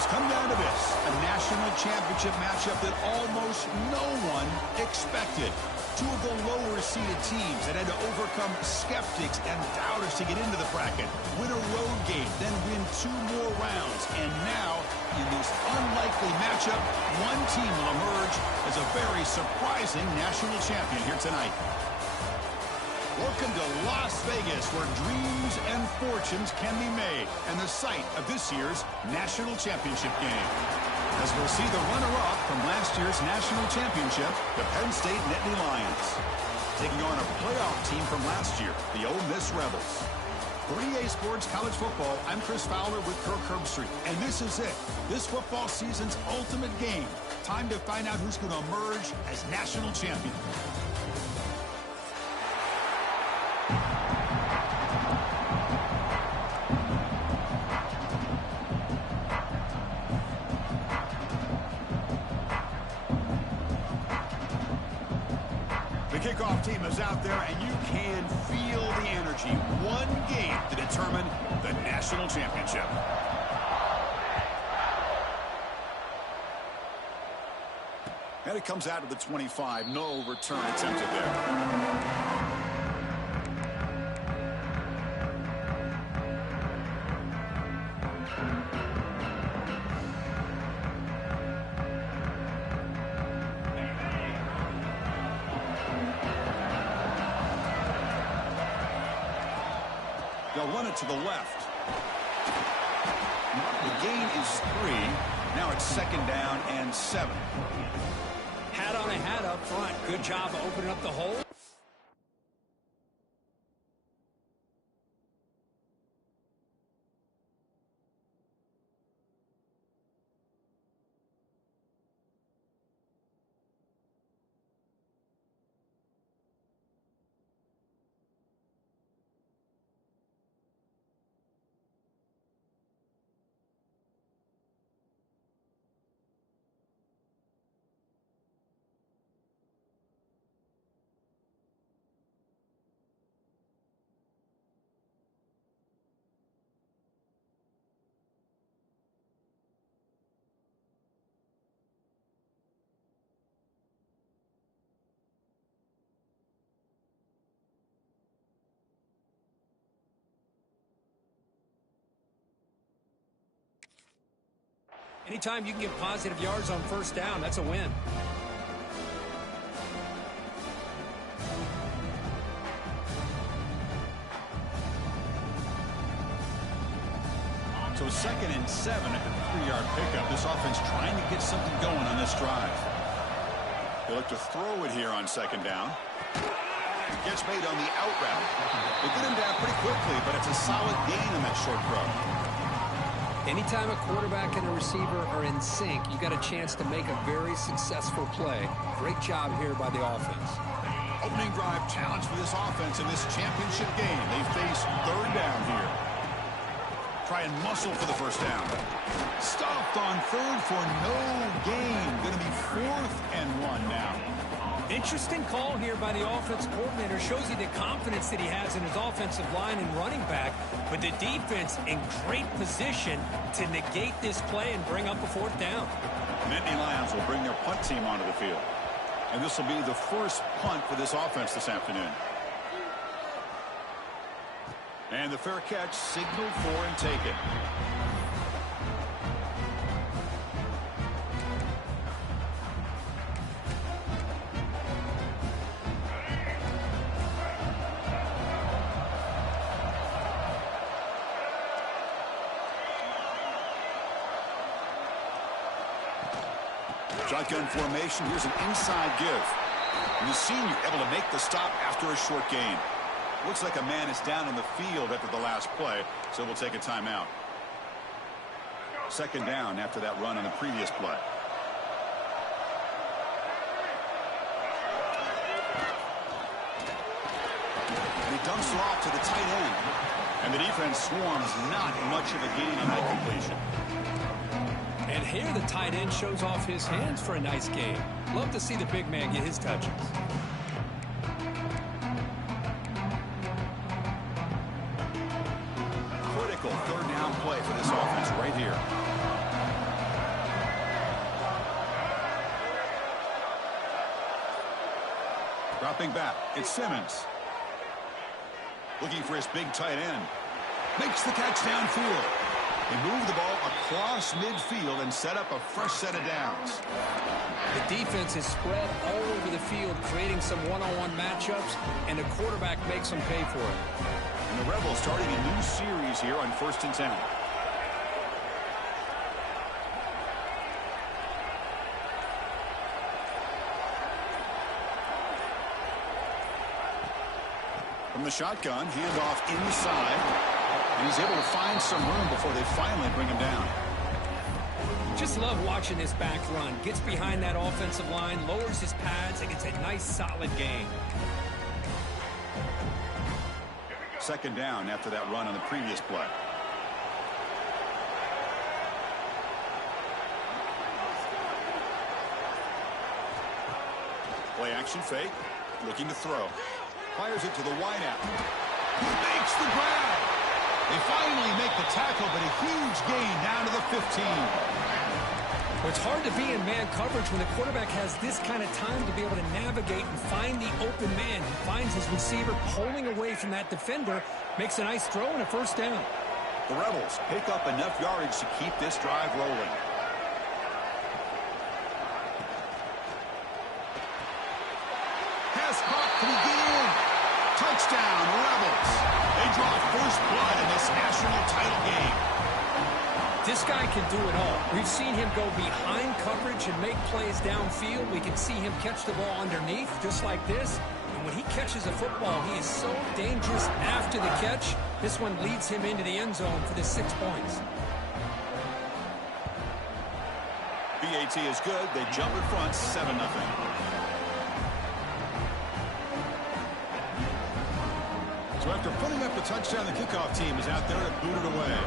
it's come down to this, a national championship matchup that almost no one expected. Two of the lower-seeded teams that had to overcome skeptics and doubters to get into the bracket, win a road game, then win 2 more rounds. And now, in this unlikely matchup, one team will emerge as a very surprising national champion here tonight. Welcome to Las Vegas, where dreams and fortunes can be made, and the site of this year's national championship game. As we'll see the runner-up from last year's national championship, the Penn State Natty Lions, taking on a playoff team from last year, the Ole Miss Rebels. For EA Sports College Football, I'm Chris Fowler with Kirk Herbstreit, and this is it. This football season's ultimate game. Time to find out who's going to emerge as national champion. Kickoff team is out there, and you can feel the energy. One game to determine the national championship. And it comes out of the 25. No return attempted there. They'll run it to the left. The gain is 3. Now it's 2nd down and 7. Hat on a hat up front. Good job opening up the hole. Anytime you can get positive yards on 1st down, that's a win. So 2nd and 7 at the 3-yard pickup. This offense trying to get something going on this drive. They look to throw it here on 2nd down. Gets made on the out route. They get him down pretty quickly, but it's a solid gain on that short throw. Anytime a quarterback and a receiver are in sync, you got a chance to make a very successful play. Great job here by the offense. Opening drive challenge for this offense in this championship game. They face 3rd down here. Try and muscle for the 1st down. Stopped on 3rd for no gain. Going to be 4th and 1 now. Interesting call here by the offense coordinator. Shows you the confidence that he has in his offensive line and running back. But the defense in great position to negate this play and bring up a 4th down. Natty Lions will bring their punt team onto the field. And this will be the first punt for this offense this afternoon. And the fair catch signaled for and taken. Shotgun formation. Here's an inside give. And the senior able to make the stop after a short gain. Looks like a man is down on the field after the last play, so we'll take a timeout. 2nd down after that run on the previous play. And he dumps it off to the tight end. And the defense swarms not much of a gain on that completion. And here the tight end shows off his hands for a nice game. Love to see the big man get his touches. Critical 3rd down play for this offense right here. Dropping back, it's Simmons. Looking for his big tight end. Makes the catch downfield. They move the ball across midfield and set up a fresh set of downs. The defense is spread all over the field, creating some one-on-one matchups, and the quarterback makes them pay for it. And the Rebels starting a new series here on 1st and 10. From the shotgun, handoff inside, and he's able to find some room before they finally bring him down. Just love watching this back run. Gets behind that offensive line, lowers his pads, and gets a nice solid gain. Second down after that run on the previous play. Play action fake, looking to throw. Fires it to the wideout. He makes the grab. They finally make the tackle, but a huge gain down to the 15. Well, it's hard to be in man coverage when the quarterback has this kind of time to be able to navigate and find the open man. He finds his receiver pulling away from that defender, makes a nice throw and a first down. The Rebels pick up enough yardage to keep this drive rolling. Pass caught. Can he get in? Touchdown, Rebels. They draw first blood in this national title game. This guy can do it all. We've seen him go behind coverage and make plays downfield. We can see him catch the ball underneath, just like this. And when he catches a football, he is so dangerous after the catch. This one leads him into the end zone for the 6 points. BAT is good. They jump in front, 7-0. So after putting up the touchdown, the kickoff team is out there to boot it away.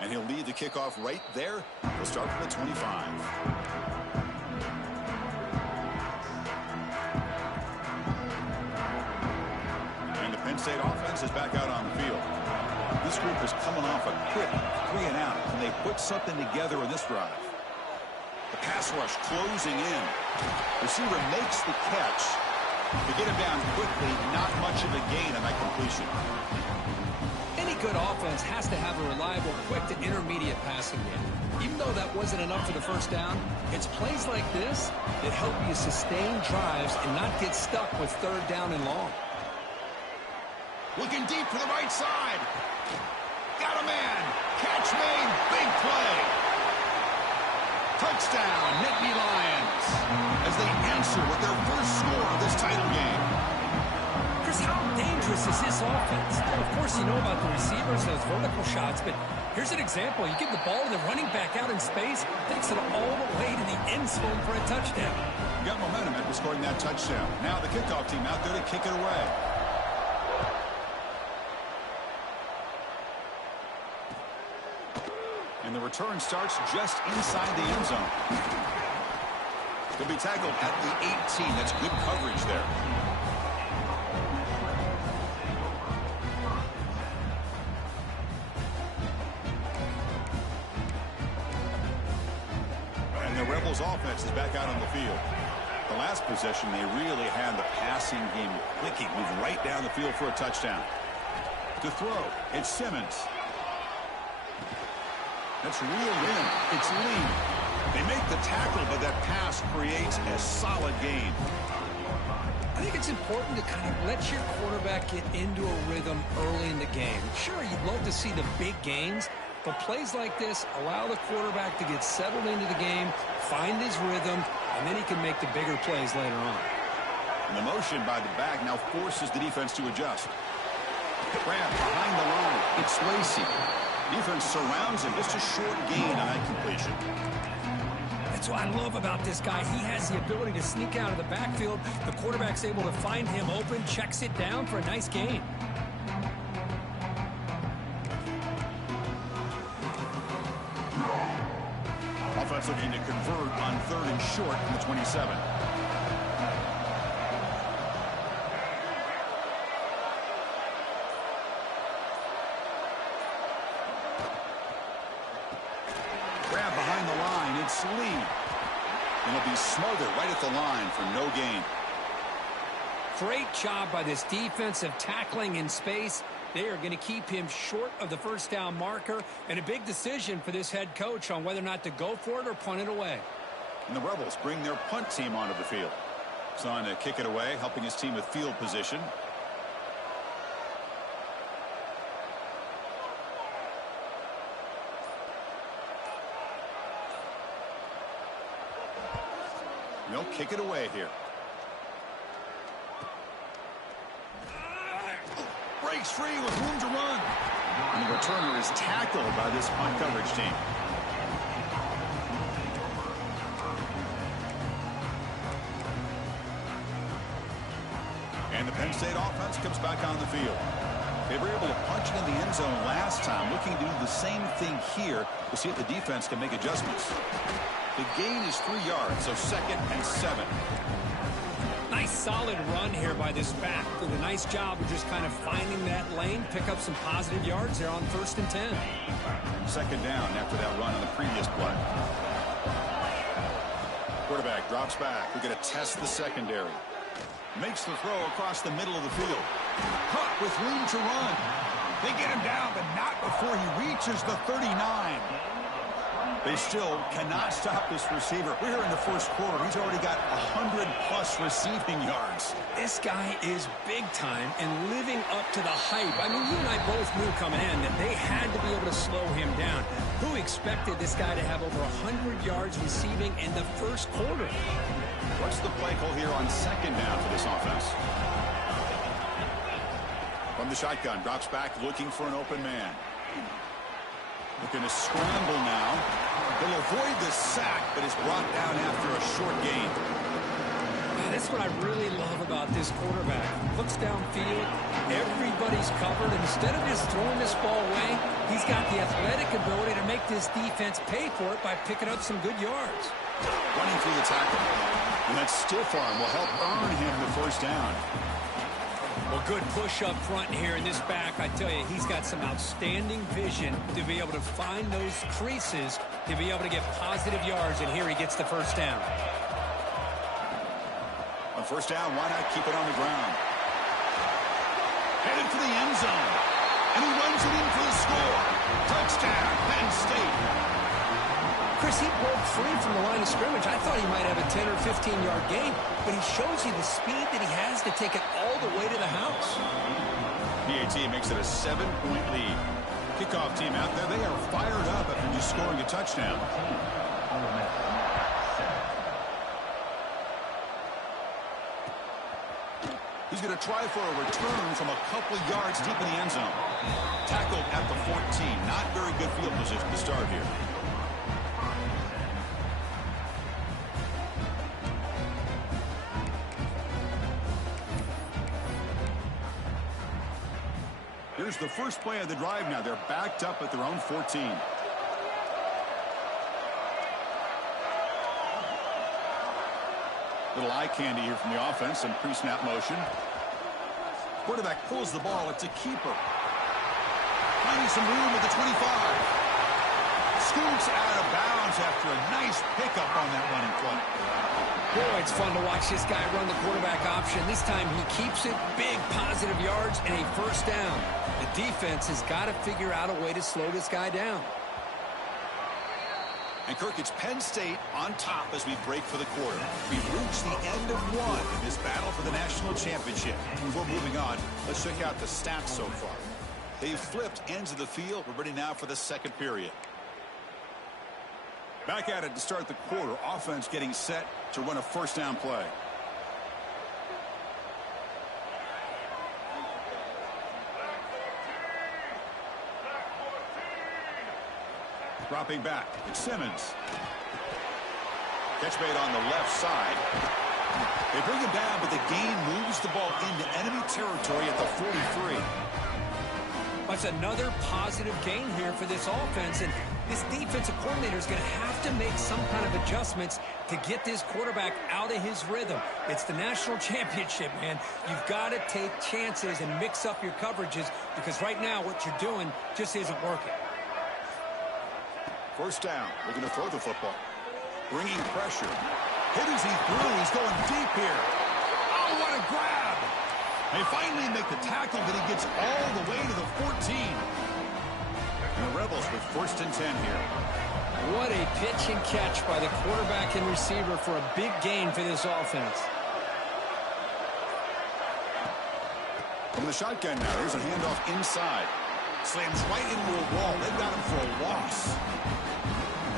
And he'll lead the kickoff right there. He'll start from the 25. And the Penn State offense is back out on the field. This group is coming off a quick 3-and-out, and they put something together in this drive. The pass rush closing in. Receiver makes the catch. They get him down quickly. Not much of a gain on that completion. Any good offense has to have a reliable, quick to intermediate passing game. Even though that wasn't enough for the first down, it's plays like this that help you sustain drives and not get stuck with 3rd down and long. Looking deep for the right side. Got a man. Catch made. Big play. Touchdown, Natty Lions, as they answer with their first score of this title game. Chris, how dangerous is this offense? Well, of course, you know about the receivers, those vertical shots, but here's an example. You give the ball to the running back out in space, takes it all the way to the end zone for a touchdown. You got momentum after scoring that touchdown. Now the kickoff team out there to kick it away. And the return starts just inside the end zone. He'll be tackled at the 18. That's good coverage there. And the Rebels offense is back out on the field. The last possession, they really had the passing game clicking. Move right down the field for a touchdown. To throw, it's Simmons. That's reeled in. It's lean. They make the tackle, but that pass creates a solid gain. I think it's important to kind of let your quarterback get into a rhythm early in the game. Sure, you'd love to see the big gains, but plays like this allow the quarterback to get settled into the game, find his rhythm, and then he can make the bigger plays later on. And the motion by the back now forces the defense to adjust. Grab behind the line. It's Lacey. Defense surrounds him. Just a short gain on that completion. That's what I love about this guy. He has the ability to sneak out of the backfield. The quarterback's able to find him open, checks it down for a nice gain. Offense looking to convert on 3rd and short from the 27. behind the line. It's Lee. And he'll be smothered right at the line for no gain. Great job by this defensive tackling in space. They are going to keep him short of the first down marker, and a big decision for this head coach on whether or not to go for it or punt it away. And the Rebels bring their punt team onto the field. He's on to kick it away, helping his team with field position. They'll kick it away here. Breaks free with room to run. And the returner is tackled by this punt coverage team. And the Penn State offense comes back on the field. They were able to punch it in the end zone last time, looking to do the same thing here to see if the defense can make adjustments. The gain is 3 yards, so 2nd and 7. Nice solid run here by this back. Did a nice job of just kind of finding that lane, pick up some positive yards there on 1st and 10. 2nd down after that run on the previous play. Quarterback drops back. We're going to test the secondary. Makes the throw across the middle of the field. Caught with room to run. They get him down, but not before he reaches the 39. They still cannot stop this receiver. We're here in the first quarter. He's already got 100-plus receiving yards. This guy is big time and living up to the hype. I mean, you and I both knew coming in that they had to be able to slow him down. Who expected this guy to have over 100 yards receiving in the first quarter? What's the play call here on 2nd down for this offense? From the shotgun, drops back looking for an open man. Looking to scramble now. They'll avoid the sack, but is brought down after a short gain. That's what I really love about this quarterback. Looks downfield, everybody's covered, and instead of just throwing this ball away, he's got the athletic ability to make this defense pay for it by picking up some good yards. Running through the tackle. And that stiff arm will help earn him the first down. Well, good push up front here in this back. I tell you, he's got some outstanding vision to be able to find those creases, to be able to get positive yards, and here he gets the first down. On first down, why not keep it on the ground? Headed for the end zone. And he runs it in for the score. Touchdown, Penn State. Chris, he broke free from the line of scrimmage. I thought he might have a 10 or 15-yard gain, but he shows you the speed that he has to take it all the way to the house. PAT makes it a 7-point lead. Kickoff team out there, they are fired up after just scoring a touchdown. He's going to try for a return from a couple yards deep in the end zone. Tackled at the 14. Not very good field position to start here. Here's the first play of the drive now. They're backed up at their own 14. Little eye candy here from the offense. Some pre-snap motion. Quarterback pulls the ball. It's a keeper. Finding some room at the 25. Scoots out of bounds after a nice pickup on that running play. Boy, it's fun to watch this guy run the quarterback option. This time he keeps it, big positive yards, and a first down. The defense has got to figure out a way to slow this guy down. And Kirk, it's Penn State on top as we break for the quarter. We've reached the end of one in this battle for the national championship. Before moving on, let's check out the stats so far. They've flipped ends of the field. We're ready now for the second period. Back at it to start the quarter. Offense getting set to run a first down play. Dropping back. It's Simmons. Catch made on the left side. They bring him down, but the gain moves the ball into enemy territory at the 43. That's another positive gain here for this offense, and this defensive coordinator is going to have to make some kind of adjustments to get this quarterback out of his rhythm. It's the national championship, man. You've got to take chances and mix up your coverages because right now what you're doing just isn't working. First down. They're going to throw the football. Bringing pressure. Hit as he threw. He's going deep here. Oh, what a grab. They finally make the tackle, but he gets all the way to the 14. And the Rebels with 1st and 10 here. What a pitch and catch by the quarterback and receiver for a big gain for this offense. From the shotgun now, here's a handoff inside. Slams right into a wall. They've got him for a loss.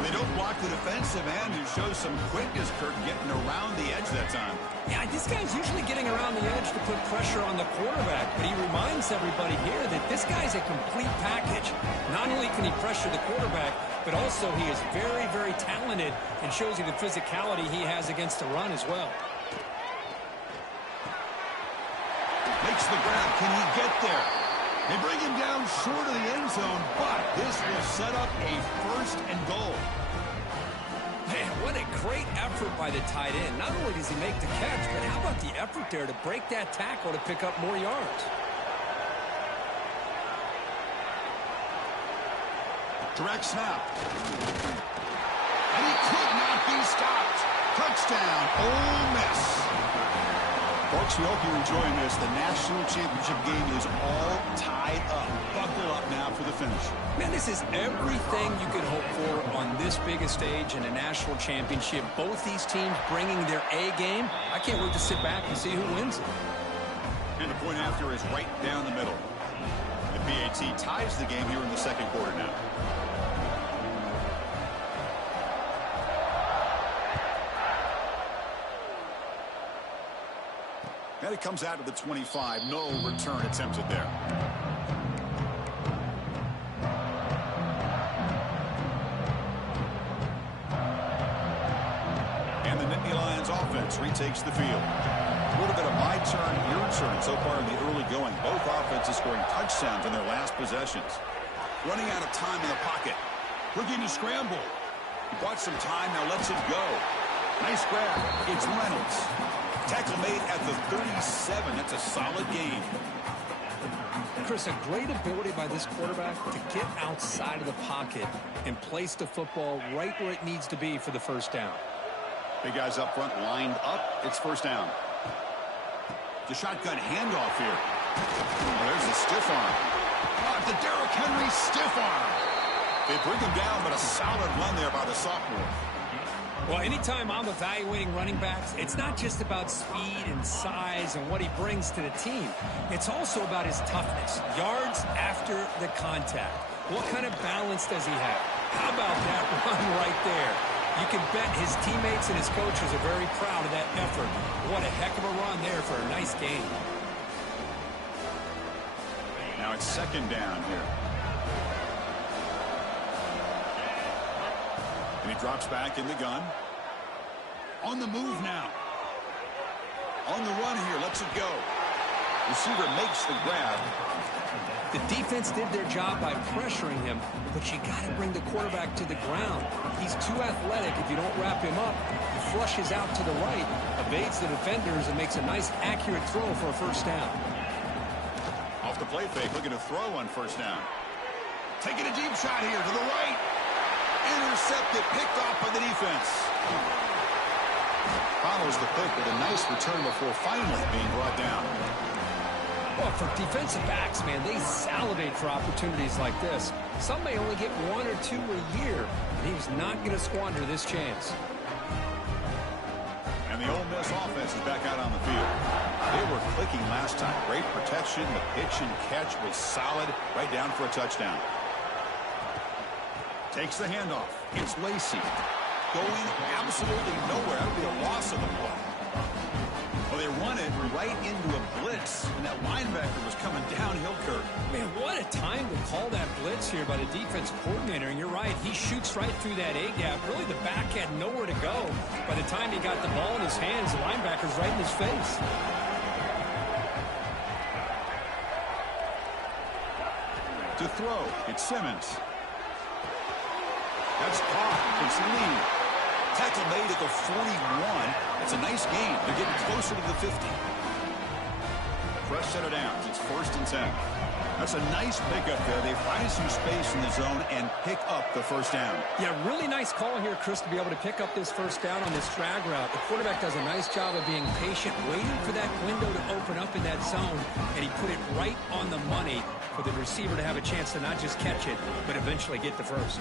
They don't block the defensive end, who shows some quickness, Kirk, getting around the edge that time. Yeah, this guy's usually getting around the edge to put pressure on the quarterback, but he reminds everybody here that this guy's a complete package. Not only can he pressure the quarterback, but also he is very, very talented and shows you the physicality he has against the run as well. Makes the grab. Can he get there? They bring him down short of the end zone, but this will set up a 1st and goal. Man, what a great effort by the tight end. Not only does he make the catch, but how about the effort there to break that tackle to pick up more yards? Direct snap. And he could not be stopped. Touchdown, Ole Miss. Folks, we hope you're enjoying this. The national championship game is all tied up. Buckle up now for the finish. Man, this is everything you could hope for on this big a stage in a national championship. Both these teams bringing their A game. I can't wait to sit back and see who wins it. And the point after is right down the middle. The PAT ties the game here in the 2nd quarter now. And it comes out to the 25. No return attempted there. And the Nittany Lions offense retakes the field. A little bit of my turn, your turn so far in the early going. Both offenses scoring touchdowns in their last possessions. Running out of time in the pocket. Looking to scramble. He bought some time, now lets it go. Nice grab. It's Reynolds. Tackle made at the 37. That's a solid gain. Chris, a great ability by this quarterback to get outside of the pocket and place the football right where it needs to be for the 1st down. Big guys up front lined up. It's 1st down. The shotgun handoff here. Oh, there's a stiff arm. Oh, the Derrick Henry stiff arm. They bring him down, but a solid run there by the sophomore. Well, anytime I'm evaluating running backs, it's not just about speed and size and what he brings to the team. It's also about his toughness. Yards after the contact. What kind of balance does he have? How about that run right there? You can bet his teammates and his coaches are very proud of that effort. What a heck of a run there for a nice gain. Now it's 2nd down here. And he drops back in the gun. On the move now. On the run here. Lets it go. Receiver makes the grab. The defense did their job by pressuring him, but you got to bring the quarterback to the ground. He's too athletic. If you don't wrap him up, he flushes out to the right, evades the defenders, and makes a nice, accurate throw for a 1st down. Off the play fake, looking to throw on 1st down. Taking a deep shot here to the right. Intercepted, picked off by the defense. Follows the pick with a nice return before finally being brought down. Well, for defensive backs, man, they salivate for opportunities like this. Some may only get 1 or 2 a year, and he was not going to squander this chance. And the Ole Miss offense is back out on the field. They were clicking last time. Great protection. The pitch and catch was solid. Right down for a touchdown. Takes the handoff. It's Lacey. Going absolutely nowhere. That would be a loss of the ball. Well, they run it right into a blitz, and that linebacker was coming downhill, Kirk. Man, what a time to call that blitz here by the defensive coordinator. And you're right, he shoots right through that A-gap. Really, the back had nowhere to go. By the time he got the ball in his hands, the linebacker's right in his face. To throw, it's Simmons. That's caught. It's Lee. Tackle made at the 41. It's a nice gain. They're getting closer to the 50. fresh set of downs. It's 1st and 10. That's a nice pickup there. They find some space in the zone and pick up the first down. Yeah, really nice call here, Chris, to be able to pick up this first down on this drag route. The quarterback does a nice job of being patient, waiting for that window to open up in that zone, and he put it right on the money for the receiver to have a chance to not just catch it, but eventually get the first.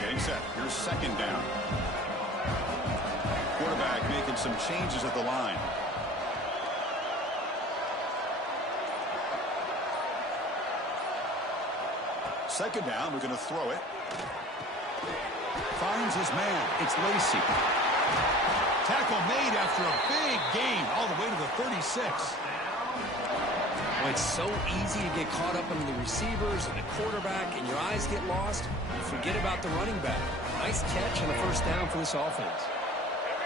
Getting set. Here's 2nd down. Quarterback making some changes at the line. 2nd down, we're going to throw it. Finds his man. It's Lacy. Tackle made after a big gain all the way to the 36. Well, it's so easy to get caught up under the receivers and the quarterback, and your eyes get lost. You forget about the running back. Nice catch and a first down for this offense.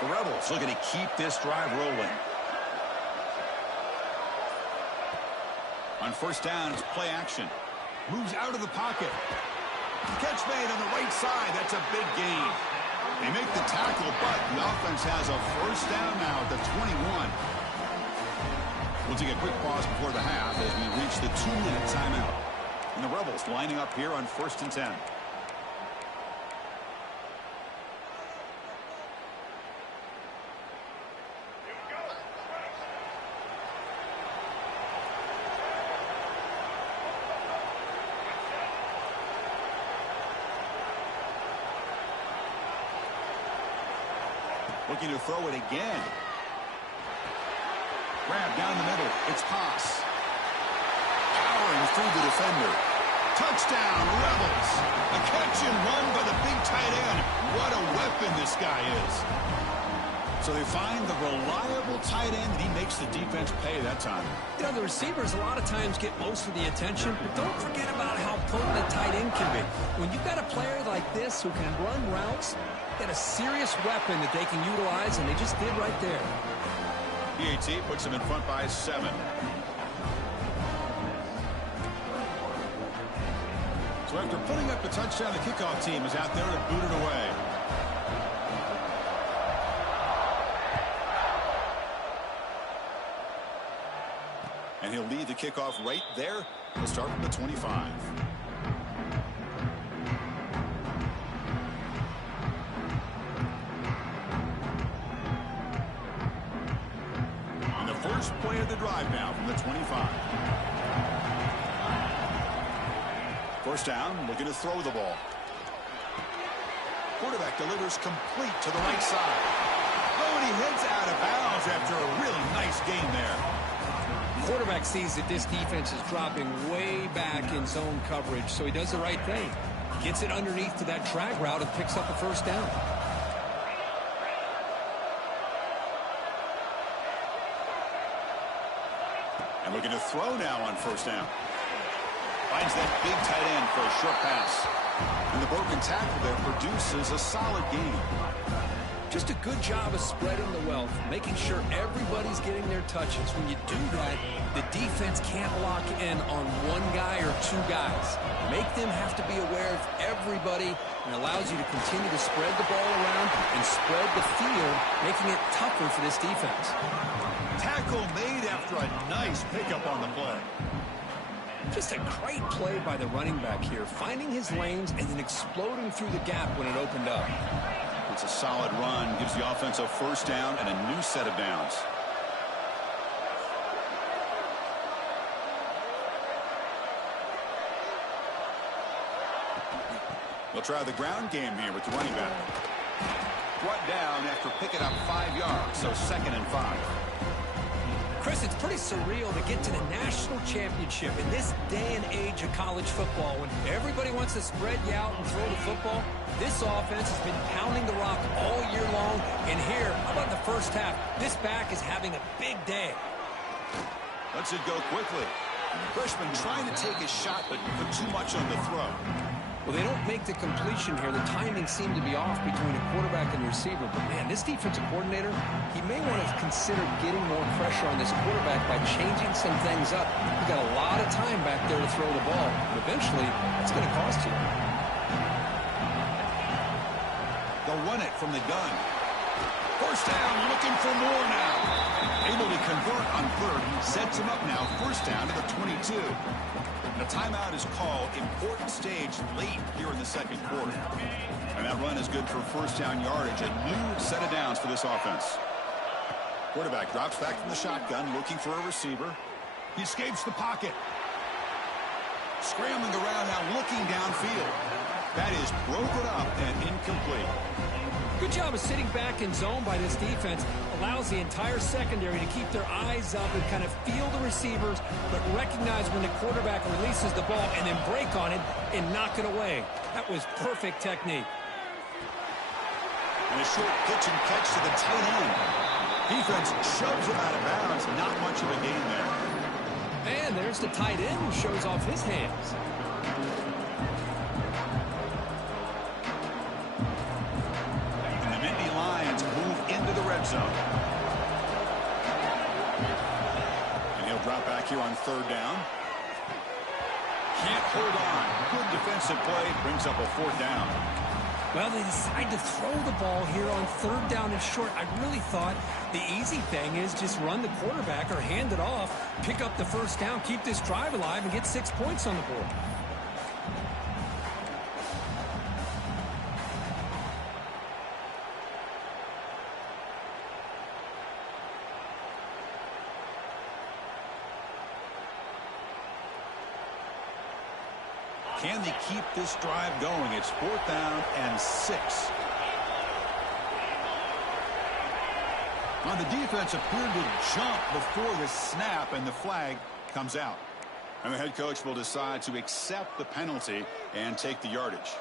The Rebels looking to keep this drive rolling. On 1st down, it's play action. Moves out of the pocket. Catch made on the right side. That's a big gain. They make the tackle, but the offense has a first down now at the 21. We'll take a quick pause before the half as we reach the 2-minute timeout. And the Rebels lining up here on 1st and 10. Looking to throw it again. Grab down the middle. It's Haas. Powering through the defender. Touchdown, Rebels. A catch and run by the big tight end. What a weapon this guy is. So they find the reliable tight end, and he makes the defense pay that time. You know, the receivers a lot of times get most of the attention, but don't forget about how potent a tight end can be. When you've got a player like this who can run routes, got a serious weapon that they can utilize, and they just did right there. PAT puts them in front by 7. So after putting up the touchdown, the kickoff team is out there to boot it away. And he'll lead the kickoff right there. He'll start from the 25. And the first play of the drive now from the 25. First down, looking to throw the ball. Quarterback delivers complete to the right side. Oh, and he heads out of bounds after a really nice gain there. Quarterback sees that this defense is dropping way back in zone coverage, so he does the right thing. Gets it underneath to that drag route and picks up a first down. And looking to throw now on first down. Finds that big tight end for a short pass. And the broken tackle there produces a solid gain. Just a good job of spreading the wealth, making sure everybody's getting their touches. When you do that, the defense can't lock in on one guy or two guys. Make them have to be aware of everybody, and allows you to continue to spread the ball around and spread the field, making it tougher for this defense. Tackle made after a nice pickup on the play. Just a great play by the running back here, finding his lanes and then exploding through the gap when it opened up. It's a solid run, gives the offense a first down and a new set of downs. They'll try the ground game here with the running back. Brought down after picking up 5 yards, so 2nd and 5. Chris, it's pretty surreal to get to the national championship in this day and age of college football when everybody wants to spread you out and throw the football. This offense has been pounding the rock all year long, and here, how about the first half? This back is having a big day. Lets it go quickly. Freshman trying to take his shot, but put too much on the throw. Well, they don't make the completion here. The timing seemed to be off between a quarterback and the receiver. But, man, this defensive coordinator, he may want to consider getting more pressure on this quarterback by changing some things up. He's got a lot of time back there to throw the ball. But eventually, that's going to cost you. They'll run it from the gun. First down, looking for more now. Able to convert on third. Sets him up now. First down to the 22. The timeout is called. Important stage late here in the second quarter. And that run is good for first down yardage. A new set of downs for this offense. Quarterback drops back from the shotgun, looking for a receiver. He escapes the pocket. Scrambling around now, looking downfield. That is broken up and incomplete. Good job of sitting back in zone by this defense. Allows the entire secondary to keep their eyes up and kind of feel the receivers, but recognize when the quarterback releases the ball and then break on it and knock it away. That was perfect technique. And a short pitch and catch to the tight end. Defense shoves him out of bounds. Not much of a gain there. And there's the tight end who shows off his hands. And the Nittany Lions move into the red zone. And he'll drop back here on third down. Can't hold on. Good defensive play. Brings up a fourth down. Well, they decide to throw the ball here on third down and short. I really thought the easy thing is just run the quarterback or hand it off, pick up the first down, keep this drive alive, and get 6 points on the board. Can they keep this drive going? It's fourth down and 6. Well, the defense appeared to jump before the snap, and the flag comes out. And the head coach will decide to accept the penalty and take the yardage.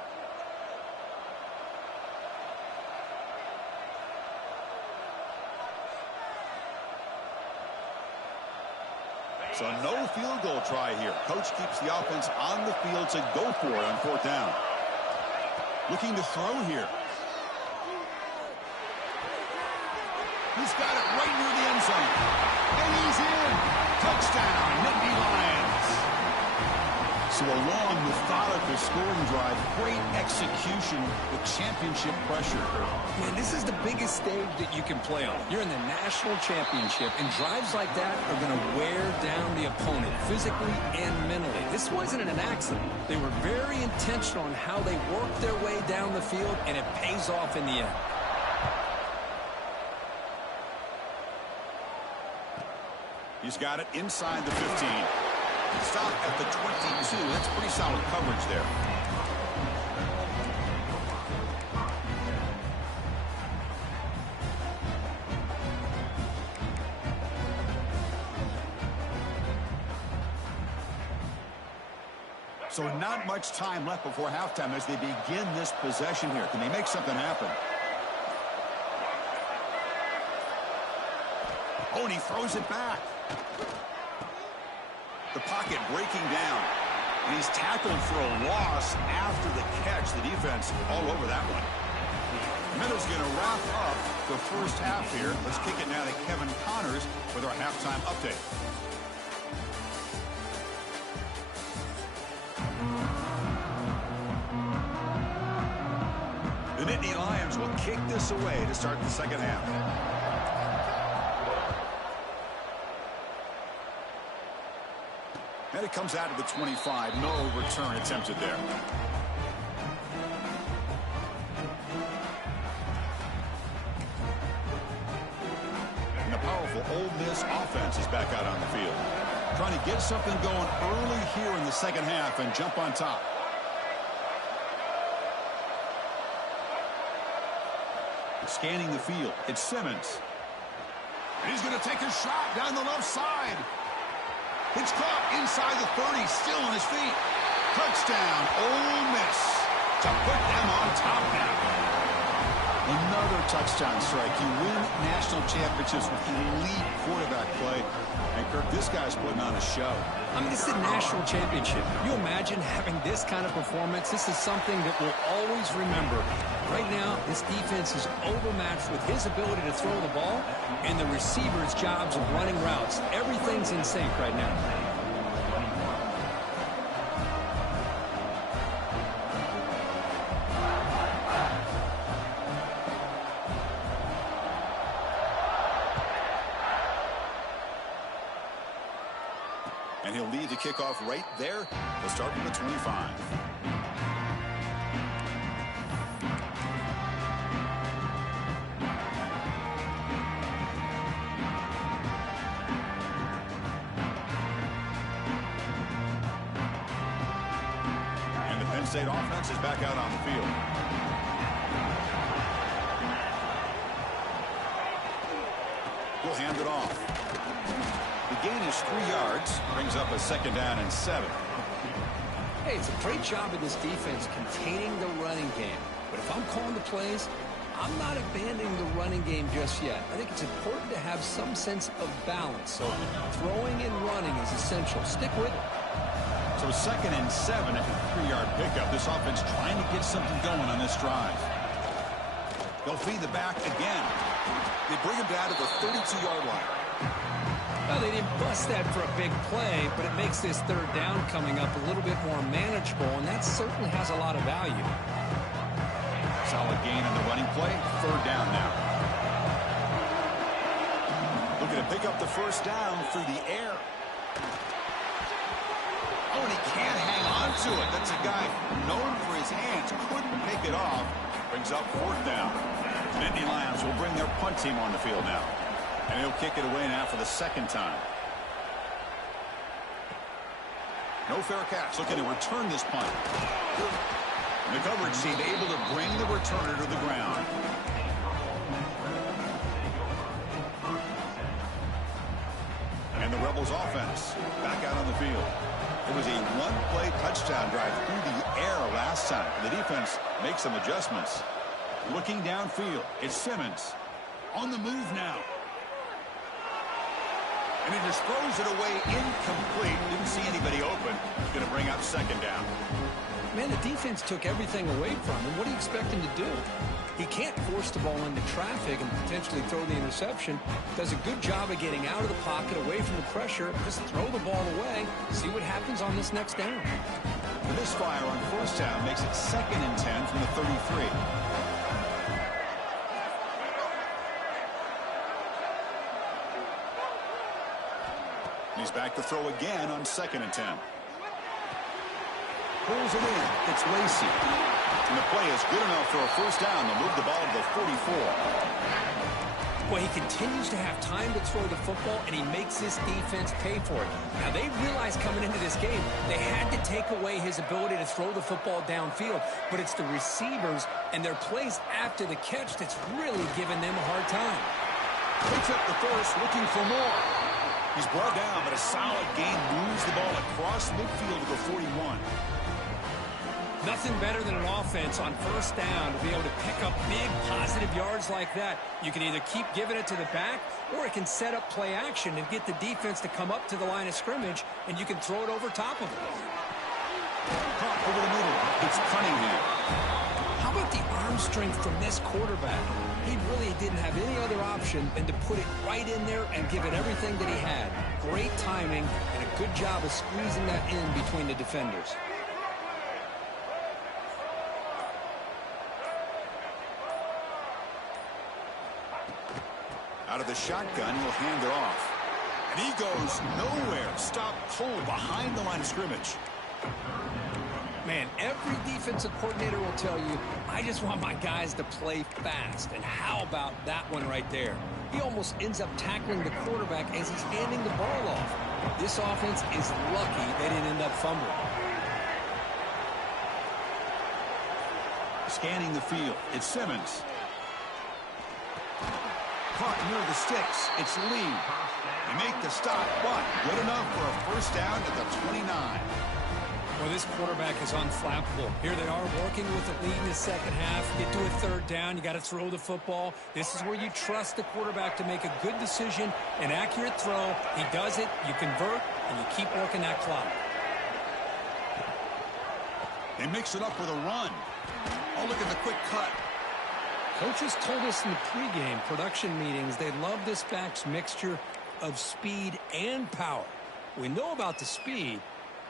So no field goal try here. Coach keeps the offense on the field to go for it on fourth down. Looking to throw here. He's got it right near the end zone. And he's in. Touchdown, Nittany Lions. So a long, methodical scoring drive. Great execution with championship pressure. Man, this is the biggest stage that you can play on. You're in the national championship, and drives like that are going to wear down the opponent physically and mentally. This wasn't an accident. They were very intentional on how they worked their way down the field, and it pays off in the end. He's got it inside the 15. Stop at the 22. That's pretty solid coverage there. So not much time left before halftime as they begin this possession here. Can they make something happen? Oh, and he throws it back. The pocket breaking down. And he's tackled for a loss after the catch. The defense all over that one. Miller's going to wrap up the first half here. Let's kick it now to Kevin Connors with our halftime update. The Nittany Lions will kick this away to start the second half. And it comes out of the 25. No return attempted there. And the powerful Ole Miss offense is back out on the field. Trying to get something going early here in the second half and jump on top. Scanning the field. It's Simmons. And he's going to take a shot down the left side. It's caught inside the 30, still on his feet. Touchdown, Ole Miss, to put them on top now. Another touchdown strike. You win national championships with elite quarterback play. And Kirk, this guy's putting on a show. I mean, this is a national championship. You imagine having this kind of performance? This is something that we'll always remember. Right now, this defense is overmatched with his ability to throw the ball and the receivers' jobs of running routes. Everything's in sync right now. And he'll lead the kickoff right there. They'll start from the 25. And the Penn State offense is back out on the field. We'll hand it off. The gain is 3 yards, brings up a 2nd down and 7. Hey, it's a great job of this defense containing the running game. But if I'm calling the plays, I'm not abandoning the running game just yet. I think it's important to have some sense of balance. So throwing and running is essential. Stick with it. So 2nd and 7 at the 3-yard pickup. This offense trying to get something going on this drive. They'll feed the back again. They bring him down to the 32-yard line. Well, they didn't bust that for a big play, but it makes this 3rd down coming up a little bit more manageable, and that certainly has a lot of value. Solid gain on the running play. 3rd down now. Looking to pick up the 1st down through the air. Oh, and he can't hang on to it. That's a guy known for his hands. Couldn't pick it off. Brings up 4th down. Nittany Lions will bring their punt team on the field now. And he'll kick it away now for the 2nd time. No fair catch. Looking to return this punt. And the coverage team able to bring the returner to the ground. And the Rebels offense back out on the field. It was a 1-play touchdown drive through the air last time. The defense makes some adjustments. Looking downfield, it's Simmons on the move now. And he just throws it away incomplete. Didn't see anybody open. He's going to bring up 2nd down. Man, the defense took everything away from him. What do you expect him to do? He can't force the ball into traffic and potentially throw the interception. Does a good job of getting out of the pocket, away from the pressure. Just throw the ball away. See what happens on this next down. The misfire on 1st down makes it 2nd and 10 from the 33. He's back to throw again on 2nd and 10. Pulls it in. It's Lacey. And the play is good enough for a 1st down. They'll move the ball to the 44. Well, he continues to have time to throw the football, and he makes this defense pay for it. Now, they realized coming into this game they had to take away his ability to throw the football downfield, but it's the receivers and their plays after the catch that's really giving them a hard time. Picks up the 1st, looking for more. He's brought down, but a solid gain moves the ball across midfield to the 41. Nothing better than an offense on 1st down to be able to pick up big positive yards like that. You can either keep giving it to the back, or it can set up play action and get the defense to come up to the line of scrimmage, and you can throw it over top of it. Caught over the middle. It's Cunningham. How about the arm strength from this quarterback? He really didn't have any other option than to put it right in there and give it everything that he had. Great timing and a good job of squeezing that in between the defenders. Out of the shotgun, he'll hand it off. And he goes nowhere. Stop cold behind the line of scrimmage. Man, every defensive coordinator will tell you, I just want my guys to play fast. And how about that one right there? He almost ends up tackling the quarterback as he's handing the ball off. This offense is lucky they didn't end up fumbling. Scanning the field, it's Simmons. Caught near the sticks, it's Lee. They make the stop, but good enough for a 1st down at the 29. Well, this quarterback is unflappable. Here they are working with the lead in the 2nd half. Get to a 3rd down, you got to throw the football. This is where you trust the quarterback to make a good decision, an accurate throw. He does it, you convert, and you keep working that clock. They mix it up with a run. Oh, look at the quick cut. Coaches told us in the pregame production meetings they love this back's mixture of speed and power. We know about the speed,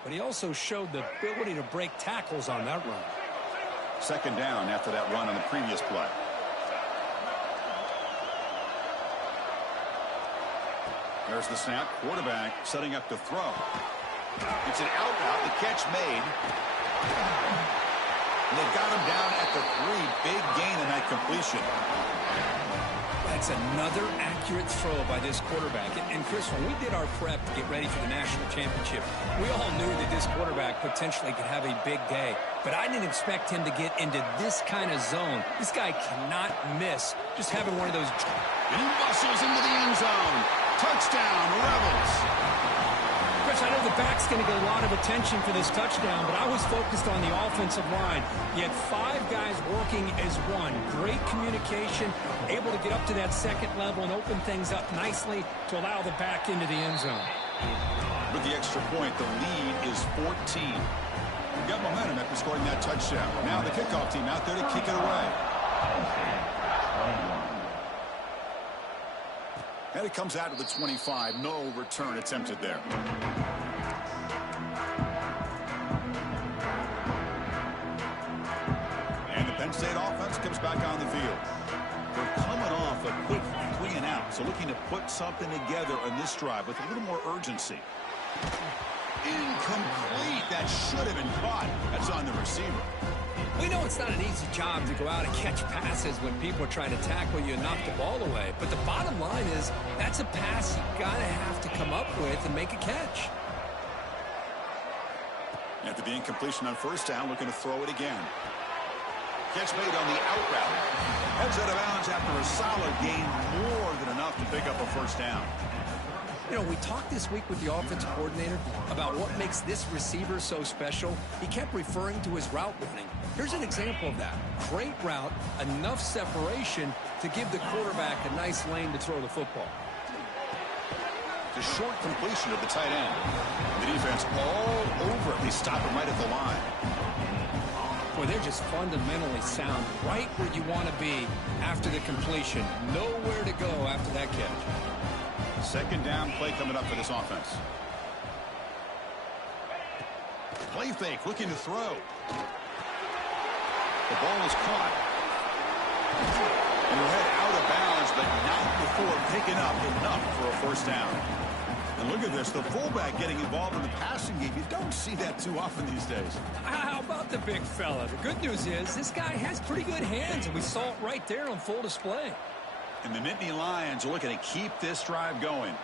but he also showed the ability to break tackles on that run. 2nd down after that run on the previous play. There's the snap. Quarterback setting up to throw. It's an out route. The catch made. And they've got him down at the 3. Big gain in that completion. That's another accurate throw by this quarterback. And Chris, when we did our prep to get ready for the national championship, we all knew that this quarterback potentially could have a big day. But I didn't expect him to get into this kind of zone. This guy cannot miss. Just having one of those. And he muscles into the end zone. Touchdown, Rebels. Chris, I know the back's going to get a lot of attention for this touchdown, but I was focused on the offensive line. You had 5 guys working as one. Great communication, able to get up to that second level and open things up nicely to allow the back into the end zone. With the extra point, the lead is 14. We got momentum after scoring that touchdown. Now the kickoff team out there to kick it away. And it comes out to the 25. No return attempted there. And the Penn State offense comes back on the field. They're coming off a quick 3 and out. So looking to put something together on this drive with a little more urgency. Incomplete. That should have been caught. That's on the receiver. We know it's not an easy job to go out and catch passes when people are trying to tackle you and knock the ball away. But the bottom line is that's a pass you got to have to come up with and make a catch. After the incompletion on first down, looking to throw it again. Catch made on the out route. Heads out of bounds after a solid gain, more than enough to pick up a first down. You know, we talked this week with the offensive coordinator about what makes this receiver so special. He kept referring to his route running. Here's an example of that. Great route, enough separation to give the quarterback a nice lane to throw the football. The short completion of the tight end. The defense all over it. They stop him right at the line. Boy, they're just fundamentally sound, right where you want to be after the completion. Nowhere to go after that catch. Second down play coming up for this offense. Play fake, looking to throw. The ball is caught. And he'll head out of bounds, but not before picking up enough for a first down. And look at this, the fullback getting involved in the passing game. You don't see that too often these days. How about the big fella? The good news is this guy has pretty good hands, and we saw it right there on full display. And the Nittany Lions are looking to keep this drive going.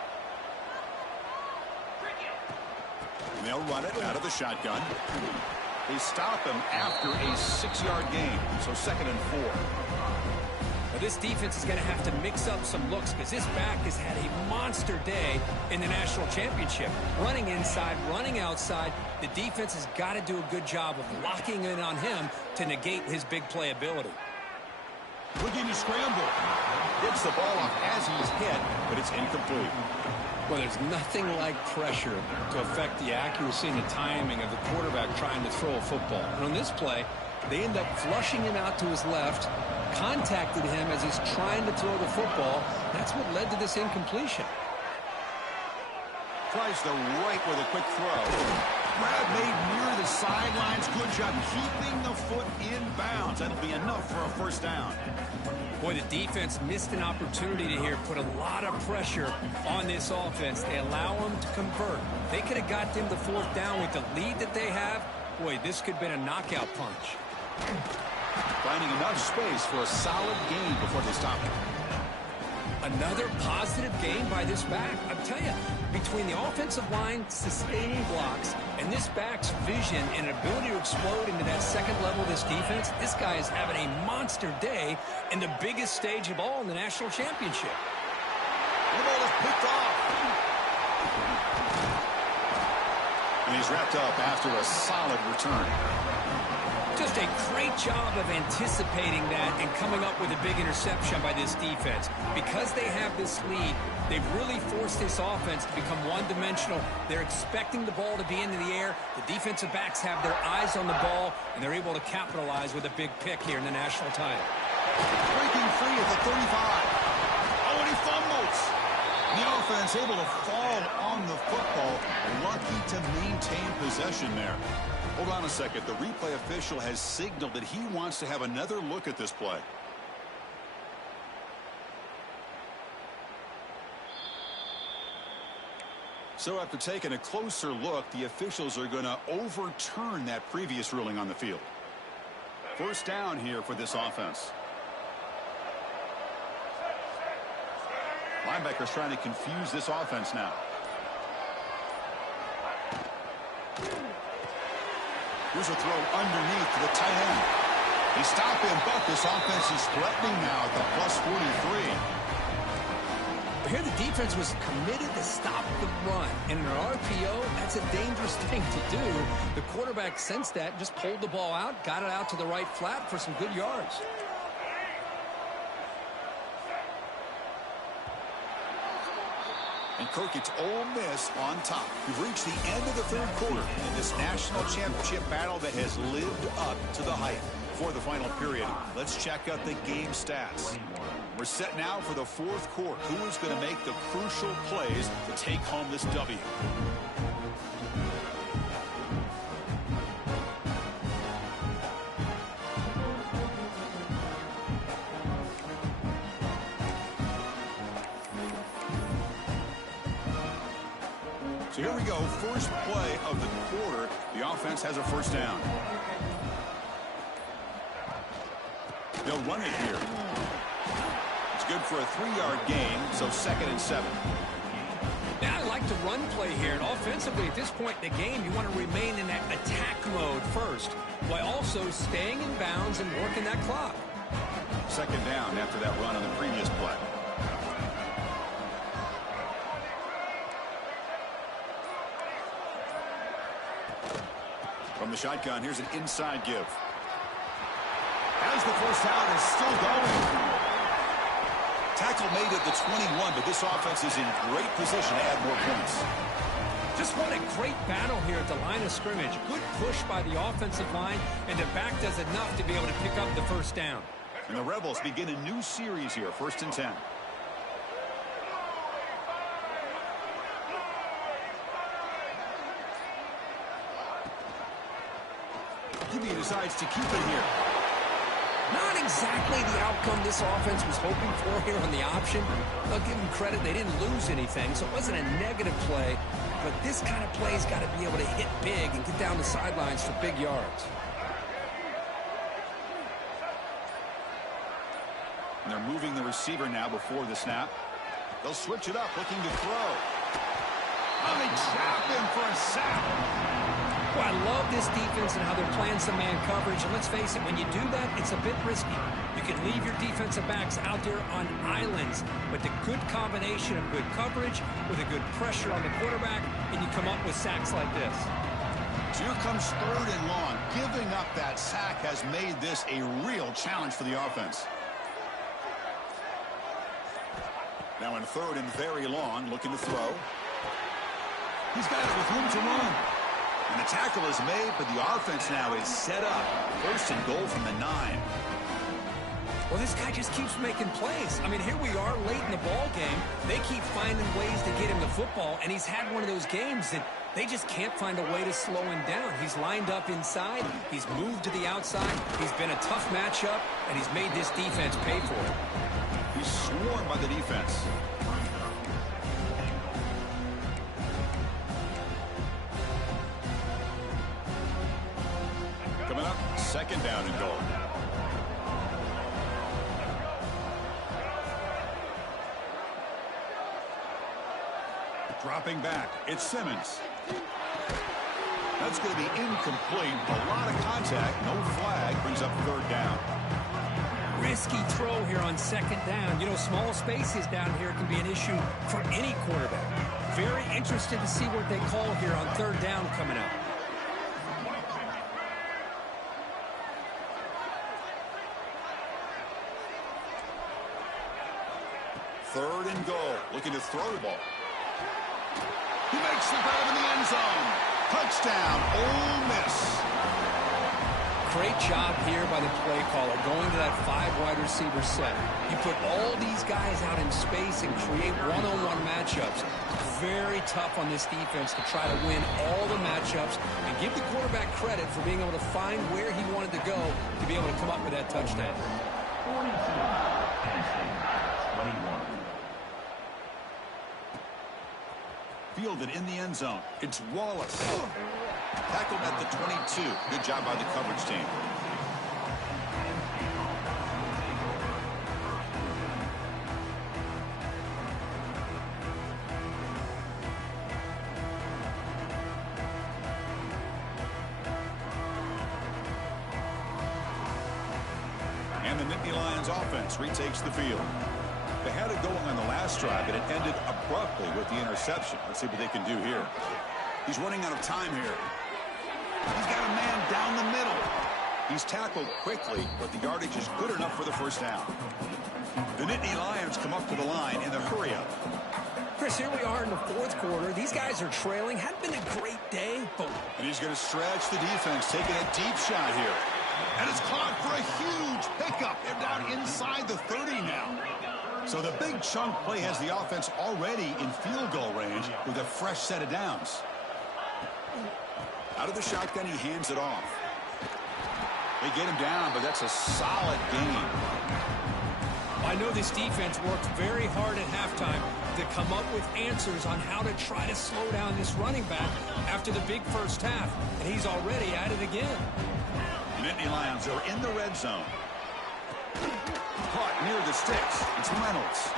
And they'll run it out of the shotgun. They stop him after a 6-yard gain. So 2nd and 4. Well, this defense is going to have to mix up some looks because this back has had a monster day in the national championship. Running inside, running outside. The defense has got to do a good job of locking in on him to negate his big play ability. Looking to scramble. Gets the ball off as he's hit, but it's incomplete. Well, there's nothing like pressure to affect the accuracy and the timing of the quarterback trying to throw a football. And on this play, they end up flushing him out to his left, contacted him as he's trying to throw the football. That's what led to this incompletion. Tries the right with a quick throw. Grab made near the sidelines. Good job keeping the foot in bounds. That'll be enough for a first down. Boy, the defense missed an opportunity to here put a lot of pressure on this offense. They allow them to convert. They could have got them to 4th down with the lead that they have. Boy, this could have been a knockout punch. Finding enough space for a solid gain before they stop him. Another positive gain by this back. I'm telling you, between the offensive line sustaining blocks and this back's vision and ability to explode into that second level of this defense, this guy is having a monster day in the biggest stage of all in the national championship. The ball is picked off. And he's wrapped up after a solid return. Just a great job of anticipating that and coming up with a big interception by this defense. Because they have this lead, they've really forced this offense to become one-dimensional. They're expecting the ball to be into the air. The defensive backs have their eyes on the ball, and they're able to capitalize with a big pick here in the national title. Breaking free at the 35. Oh, and he fumbles. The offense able to fall on the football. Lucky to maintain possession there. Hold on a second. The replay official has signaled that he wants to have another look at this play. So after taking a closer look, the officials are going to overturn that previous ruling on the field. First down here for this offense. Linebackers trying to confuse this offense now. Here's a throw underneath to the tight end. They stop him, but this offense is threatening now at the plus 43. Here the defense was committed to stop the run. And in an RPO, that's a dangerous thing to do. The quarterback sensed that, just pulled the ball out, got it out to the right flat for some good yards. And Kirk, it's Ole Miss on top. We've reached the end of the third quarter in this national championship battle that has lived up to the hype. For the final period, let's check out the game stats. We're set now for the fourth quarter. Who is going to make the crucial plays to take home this W? So here we go, first play of the quarter. The offense has a first down. They'll run it here. It's good for a 3-yard gain, so 2nd and 7. Now I like the run play here. And offensively, at this point in the game, you want to remain in that attack mode first, while also staying in bounds and working that clock. 2nd down after that run on the previous play. From the shotgun, here's an inside give. As the first down is still going. Tackle made at the 21, but this offense is in great position to add more points. Just what a great battle here at the line of scrimmage. Good push by the offensive line, and the back does enough to be able to pick up the first down. And the Rebels begin a new series here, 1st and 10. Jimmy decides to keep it here. Not exactly the outcome this offense was hoping for here on the option. I'll give them credit, they didn't lose anything, so it wasn't a negative play. But this kind of play's got to be able to hit big and get down the sidelines for big yards. And they're moving the receiver now before the snap. They'll switch it up, looking to throw. Oh, they trap him for a sack. Well, I love this defense and how they're playing some man coverage. And let's face it, when you do that, it's a bit risky. You can leave your defensive backs out there on islands, but the good combination of good coverage with a good pressure on the quarterback, and you come up with sacks like this. So here comes 3rd and long. Giving up that sack has made this a real challenge for the offense. Now in 3rd and very long, looking to throw. He's got it with room to run. And the tackle is made, but the offense now is set up. 1st and goal from the 9. Well, this guy just keeps making plays. I mean, here we are late in the ball game. They keep finding ways to get him the football, and he's had one of those games that they just can't find a way to slow him down. He's lined up inside. He's moved to the outside. He's been a tough matchup, and he's made this defense pay for it. He's swarmed by the defense. Coming up, 2nd down and goal. Dropping back, it's Simmons. That's going to be incomplete. A lot of contact, no flag, brings up 3rd down. Risky throw here on 2nd down. You know, small spaces down here can be an issue for any quarterback. Very interested to see what they call here on 3rd down coming up. Third and goal, looking to throw the ball. He makes the grab in the end zone. Touchdown, Ole Miss. Great job here by the play caller, going to that 5 wide receiver set. You put all these guys out in space and create one-on-one matchups. Very tough on this defense to try to win all the matchups and give the quarterback credit for being able to find where he wanted to go to be able to come up with that touchdown. 42, Dynasty, 21. Fielded in the end zone. It's Wallace. Tackled at the 22. Good job by the coverage team. And the Nittany Lions offense retakes the field. They had it going on the last drive, but it ended abruptly with the interception. Let's see what they can do here. He's running out of time here. He's got a man down the middle. He's tackled quickly, but the yardage is good enough for the first down. The Nittany Lions come up to the line in the hurry-up. Chris, here we are in the fourth quarter. These guys are trailing. Hadn't been a great day, but... And he's going to stretch the defense, taking a deep shot here. And it's caught for a huge pickup. They're down inside the 30 now. So the big chunk play has the offense already in field goal range with a fresh set of downs. Out of the shotgun, he hands it off. They get him down, but that's a solid gain. I know this defense worked very hard at halftime to come up with answers on how to try to slow down this running back after the big first half, and he's already at it again. The Nittany Lions are in the red zone. Caught near the sticks. It's Reynolds.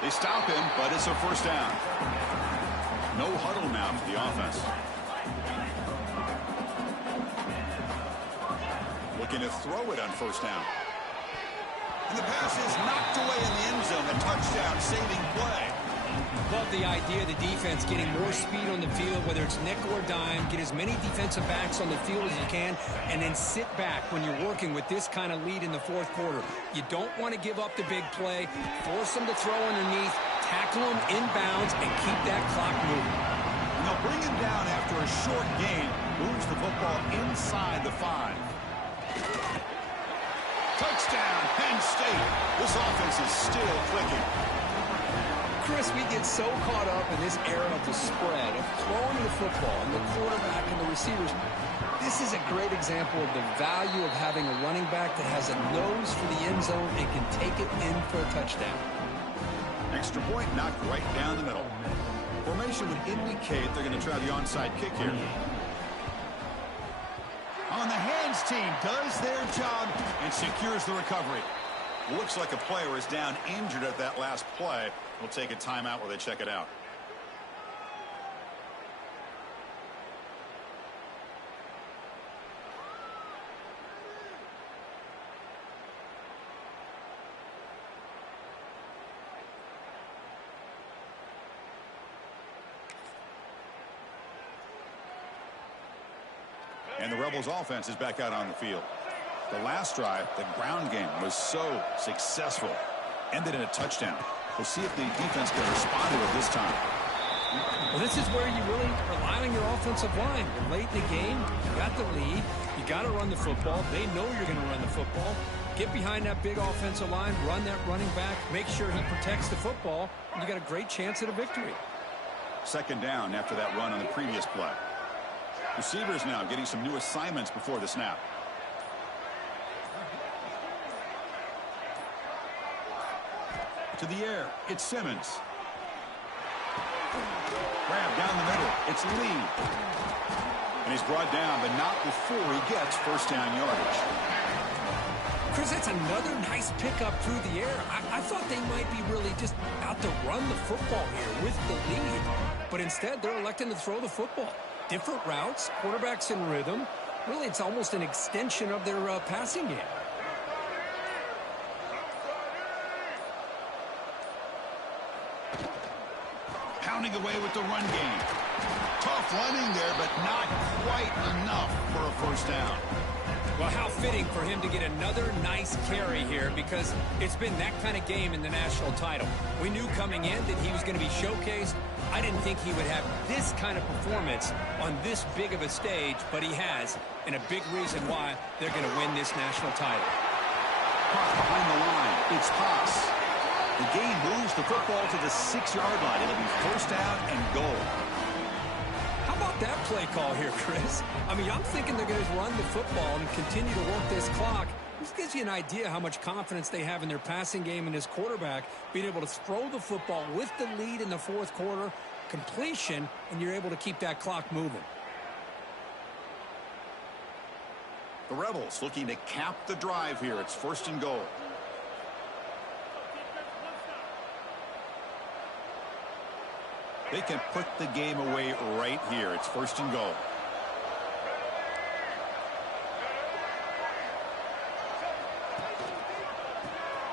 They stop him, but it's a first down. No huddle now for the offense. Looking to throw it on first down. And the pass is knocked away in the end zone. A touchdown saving play. Love the idea of the defense getting more speed on the field, whether it's nickel or dime, get as many defensive backs on the field as you can, and then sit back when you're working with this kind of lead in the fourth quarter. You don't want to give up the big play, force them to throw underneath, tackle them inbounds, and keep that clock moving. And they'll bring him down after a short gain, moves the football inside the 5. Touchdown, Penn State. This offense is still clicking. Chris, we get so caught up in this era of the spread, of throwing the football and the quarterback and the receivers. This is a great example of the value of having a running back that has a nose for the end zone and can take it in for a touchdown. Extra point knocked right down the middle. Formation would indicate they're going to try the onside kick here. On the hands team does their job and secures the recovery. Looks like a player is down injured at that last play. We'll take a timeout while they check it out. And the Rebels offense is back out on the field. The last drive, the ground game, was so successful. Ended in a touchdown. We'll see if the defense can respond to it this time. Well, this is where you really rely on your offensive line. You're late in the game. You got the lead. You got to run the football. They know you're going to run the football. Get behind that big offensive line. Run that running back. Make sure he protects the football. And you got a great chance at a victory. Second down after that run on the previous play. Receivers now getting some new assignments before the snap. To the air, it's Simmons. Grab down the middle, it's Lee. And he's brought down, but not before he gets first down yardage. Chris, that's another nice pickup through the air. I thought they might be really just out to run the football here with the lead. But instead, they're electing to throw the football. Different routes, quarterbacks in rhythm. Really, it's almost an extension of their passing game. Pounding away with the run game. Tough running there, but not quite enough for a first down. Well, how fitting for him to get another nice carry here, because it's been that kind of game in the national title. We knew coming in that he was going to be showcased. I didn't think he would have this kind of performance on this big of a stage, but he has, and a big reason why they're going to win this national title. Caught behind the line. It's Haas. The gain moves the football to the 6-yard line. It'll be first down and goal. How about that play call here, Chris? I mean, I'm thinking they're going to run the football and continue to work this clock. This gives you an idea how much confidence they have in their passing game and his quarterback being able to throw the football with the lead in the fourth quarter completion, and you're able to keep that clock moving. The Rebels looking to cap the drive here. It's 1st and goal. They can put the game away right here. It's 1st and goal.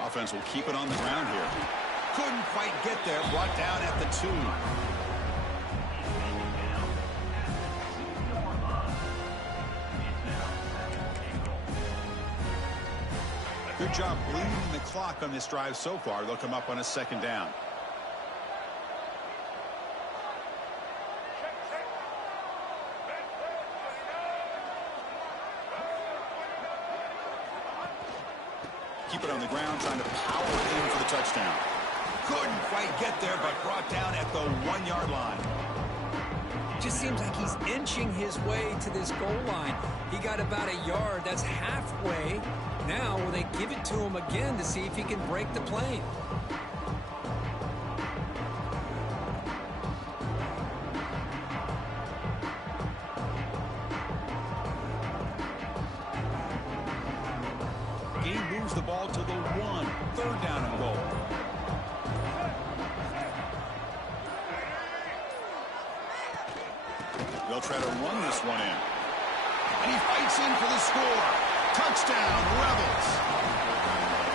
Offense will keep it on the ground here. Couldn't quite get there. Brought down at the 2. Good job bleeding the clock on this drive so far. They'll come up on a 2nd down. Keep it on the ground, trying to power in for the touchdown. Couldn't quite get there, but brought down at the 1-yard line. Just seems like he's inching his way to this goal line. He got about a yard. That's halfway. Now will they give it to him again to see if he can break the plane? Game moves the ball to the 1. 3rd down and goal. They'll try to run this one in. And he fights in for the score. Touchdown, Rebels.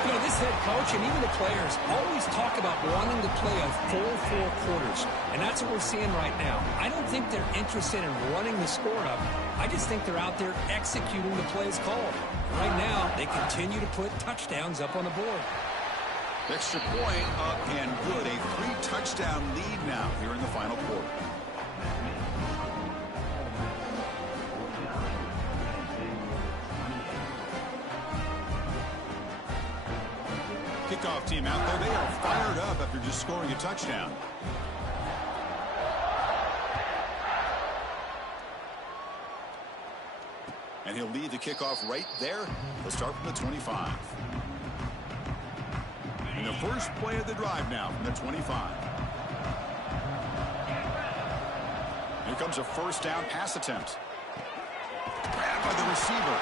You know, this head coach and even the players always talk about wanting to play a full 4 quarters. And that's what we're seeing right now. I don't think they're interested in running the score up. I just think they're out there executing the plays called. Right now, they continue to put touchdowns up on the board. Extra point up and good. A 3-touchdown lead now here in the final quarter. Kickoff team out there. They are fired up after just scoring a touchdown. And he'll lead the kickoff right there. They'll start from the 25. And the first play of the drive now from the 25. Here comes a 1st down pass attempt. Grabbed by the receiver.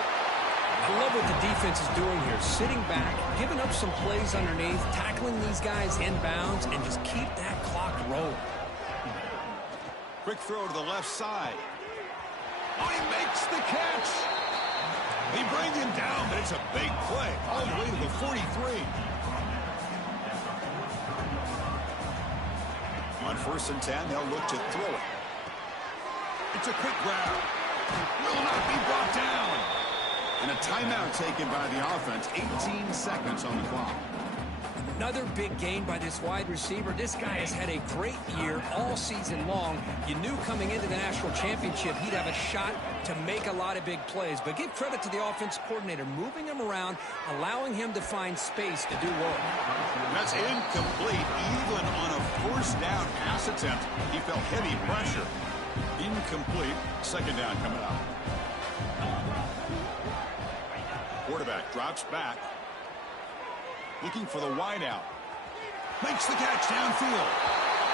I love what the defense is doing here. Sitting back, giving up some plays underneath, tackling these guys inbounds, and just keep that clock rolling. Quick throw to the left side. Oh, he makes the catch. They bring him down, but it's a big play. All the way to the 43. On 1st and 10, they'll look to throw it. It's a quick grab. Will not be brought down. And a timeout taken by the offense. 18 seconds on the clock. Another big gain by this wide receiver. This guy has had a great year all season long. You knew coming into the national championship he'd have a shot to make a lot of big plays. But give credit to the offense coordinator, moving him around, allowing him to find space to do work. That's incomplete. Even on a 1st down pass attempt, he felt heavy pressure. Incomplete. 2nd down coming up. Quarterback drops back. Looking for the wideout. Makes the catch downfield.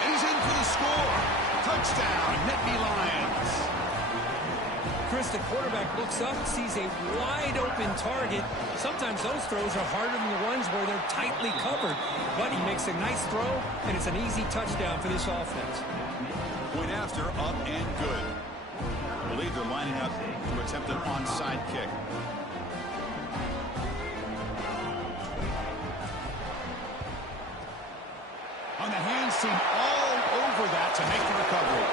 And he's in for the score. Touchdown, Natty Lions. Chris, the quarterback looks up, sees a wide-open target. Sometimes those throws are harder than the ones where they're tightly covered. But he makes a nice throw, and it's an easy touchdown for this offense. Point after, up and good. I believe they're lining up to attempt an onside kick. On the hands team all over that to make the recovery.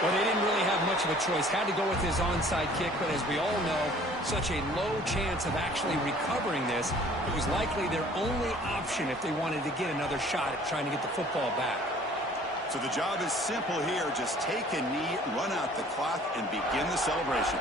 Well, they didn't really have much of a choice. Had to go with his onside kick, but as we all know, such a low chance of actually recovering this. It was likely their only option if they wanted to get another shot at trying to get the football back. So the job is simple here. Just take a knee, run out the clock, and begin the celebration.